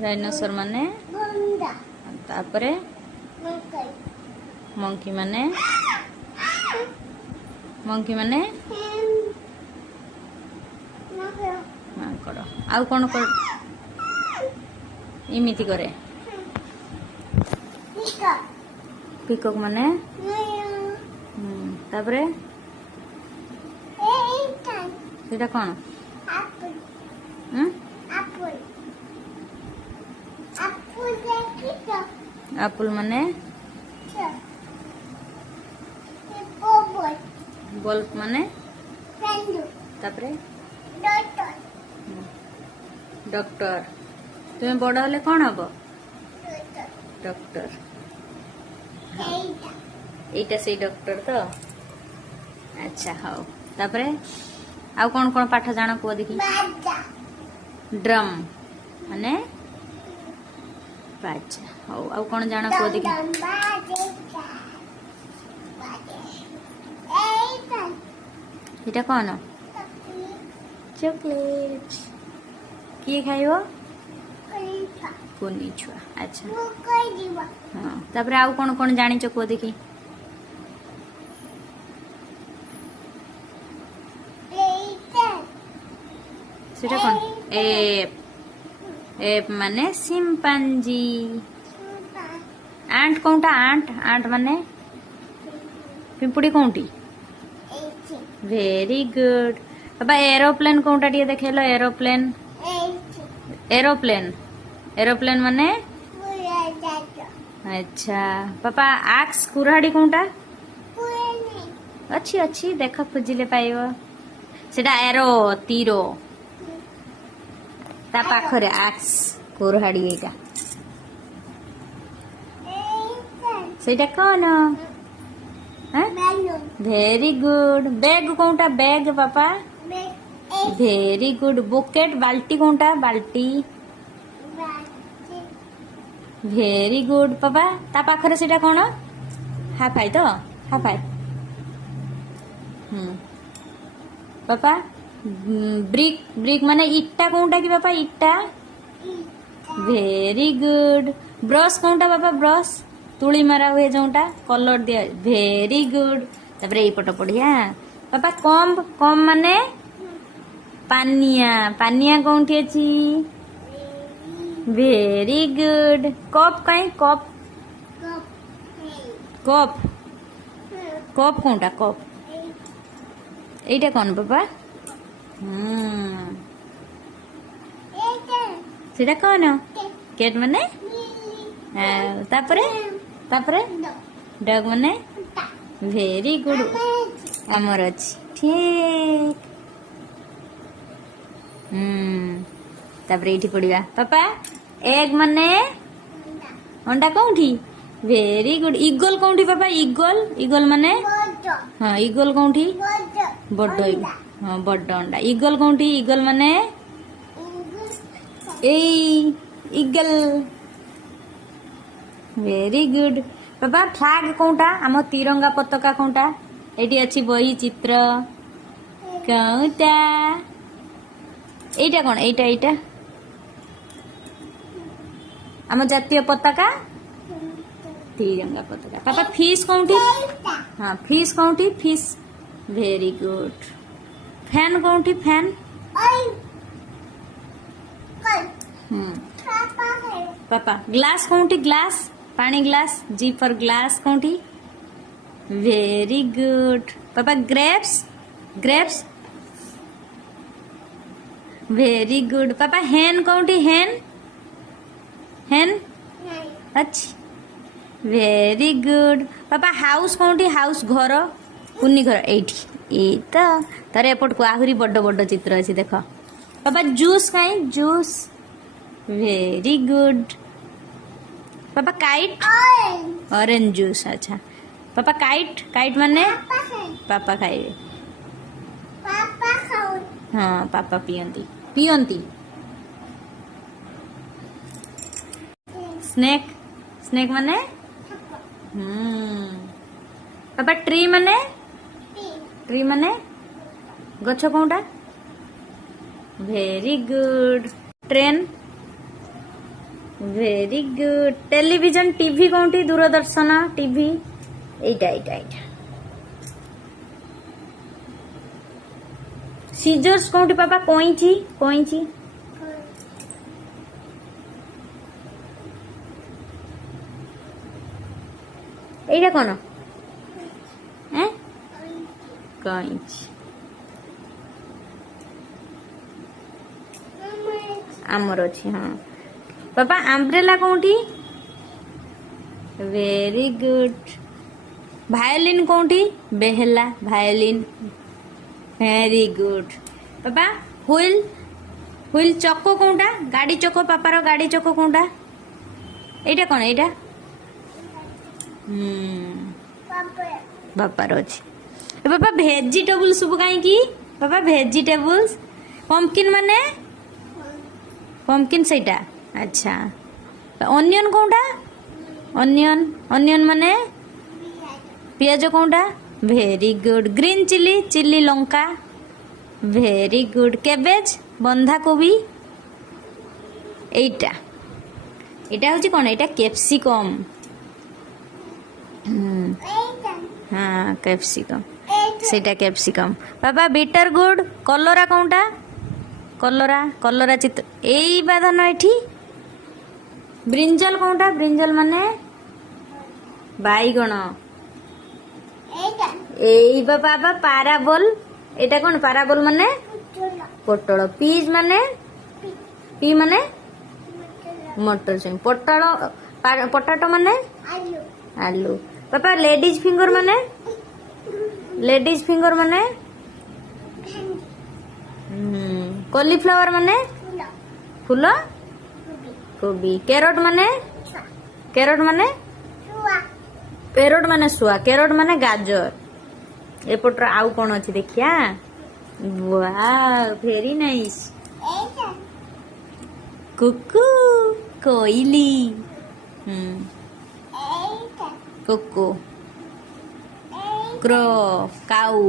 dinosaur माने तापरे monkey माने माकड़ आउ कौन कर इमिति करे पिकॉक माने तापरे सेटा कौन एप्पल माने बल्ब माने तापरे डॉक्टर तुम्हें बड़ हेले कौन हम डॉक्टर एटा से डॉक्टर तो अच्छा हाँ तापरे आउ कौन कौन पाठ जान कुह देखी ड्रम माने बाजा हाँ आउ कौन जान कुह देखी एटा कौन चॉकलेट किए खाइबो कुनी छुआ अच्छा हाँ तापरे आउ कौन कौन जानिच कुह देखी सेटा कौन एप एप माने सिम्पांजी आंट कौनटा आंट माने पिंपुड़ी कौनटी वेरी गुड बाबा एरोप्लेन कौनटा टिके देखेलो एरोप्लेन माने अच्छा पापा आक्स कुराड़ी कौनटा अच्छी अच्छी देख खोजिले पाइबो सेटा एरो तीरो ता पाखरे आक्स कुराड़ी एटा सेटा कौन वेरी गुड बैग कौनटा बैग पापा वेरी गुड बुकेट बाल्टी कौनटा बाल्टी वेरी गुड पापा ता पाखरे सेटा कौन हाफाई तो हाफाई पापा ब्रिक ब्रिक माने इट्टा कौनटा कि पापा इट्टा वेरी गुड ब्रश कौनटा पापा ब्रश तुली मारा हुए जोटा कलर दिया वेरी गुड तापर एई पट पढ़िया पापा कम माने पानिया कौनटी अछि वेरी गुड कप कहीं कप कौनटा कप एटा कौन पापा सेटा कौन केट माने तापरे डग माने वेरी गुड आमर अच्छी ठीक तापरे एठी पड़िया पापा एग माने अंडा कौनठी वेरी गुड ईगल कौनठी पापा ईगल माने हाँ ईगल कौनठी बड्ड हाँ बड्ड अंडा ईगल कौनठी ईगल माने ईगल वेरी गुड पापा फ्लैग कौनटा आम तिरंगा पताका कौनटा एटी अच्छी बही चित्र कौटा एटा कौन एटा आम जातीय पताका तिरंगा पताका पापा फिश कौनटी हाँ फिश कौनटी फिश वेरी गुड फैन कौनटी फैन पापा ग्लास कौनटी ग्लास पानी ग्लास जी फॉर ग्लास कौनटी वेरी गुड पापा ग्रेप्स वेरी गुड पापा हेन कौनटी हेन अच्छी वेरी गुड पापा हाउस कौनटी हाउस घर कुनी घर एठी ए तो तार एपट को आहुरी बड्ड बड्ड चित्र अच्छी देख पापा जूस कहीं जूस वेरी गुड पापा काइट ऑरेंज जूस अच्छा पापा काइट माने पापा खाइबे हाँ पापा पियंती स्नेक माने पापा ट्री माने ट्री माने गछ कोउटा very good train very good television TV कोउटी दूरदर्शन टीवी एटा एटा एटा सीजर्स कोउटी पापा कोइची कोइची एटा कोन हैं कोइची आमर अच्छी हाँ पापा अम्ब्रेला कोउटी वेरी गुड भायोलिन कोउटी बेहला भायोलिन वेरी गुड पापा हुइल हुइल चक्को कोउटा गाड़ी चक्को पापार गाड़ी चक्को कोउटा एटा कोन एटा बापार अच्छी पापा भेजिटेबल सब कहीं पापा भेजिटेबल्स पम्पकिन माने पम्पकिन सेटा अच्छा अनियन कोउटा अनियन अनियन माने पियाज कोउटा very good green chilli chilli लंका वेरी गुड केबेज बंधा कोबी एटा एटा होची कोन एटा कैप्सिकम हाँ कैप्सिकम सेटा कैप्सिकम पापा बिटर गुड कलरा कोउटा कलरा कलरा चित्र एई बाधन एठी ब्रिंजल कोउटा ब्रिंजल माने बाईगण एई बाबा पाराबोल एटा कोन पाराबोल माने पोटल पीज माने पी माने मटर छुई पोटल पोटाटो माने आलू पापा लेडीज फिंगर माने कॉलीफ्लावर माने फूल कोबी कैरोट माने पेरोट माने सुआ कैरोट माने गाजर एपटर आउ कौन अच्छी देखिया वाव वेरी नाइस कुकू कोइली कुकू क्रो काऊ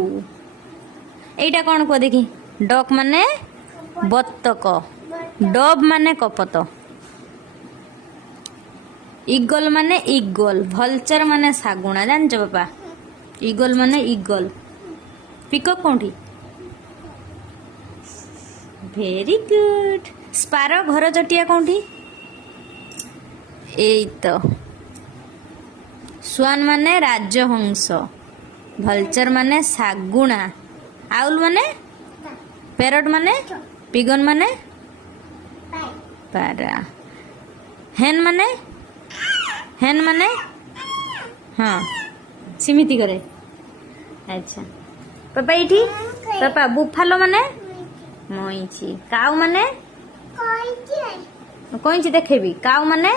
एटा कौन को देखी डक माने बत्तक डब माने कपत इगल माने इगल भलचर माने सागुणा जानछ बापा इगल माने इगल पिकअप कोठी वेरी गुड स्पारो घर चटिया कोठी एई तो स्वान माने राजहंस भलचर माने सागुणा आउल माने पेरट माने पिगन माने पारा हेन माने हाँ सिमिति करे अच्छा पापा एठी पापा बुफालो माने मईची काऊ माने कोइची देखेबी काऊ माने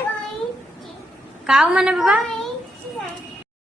पापा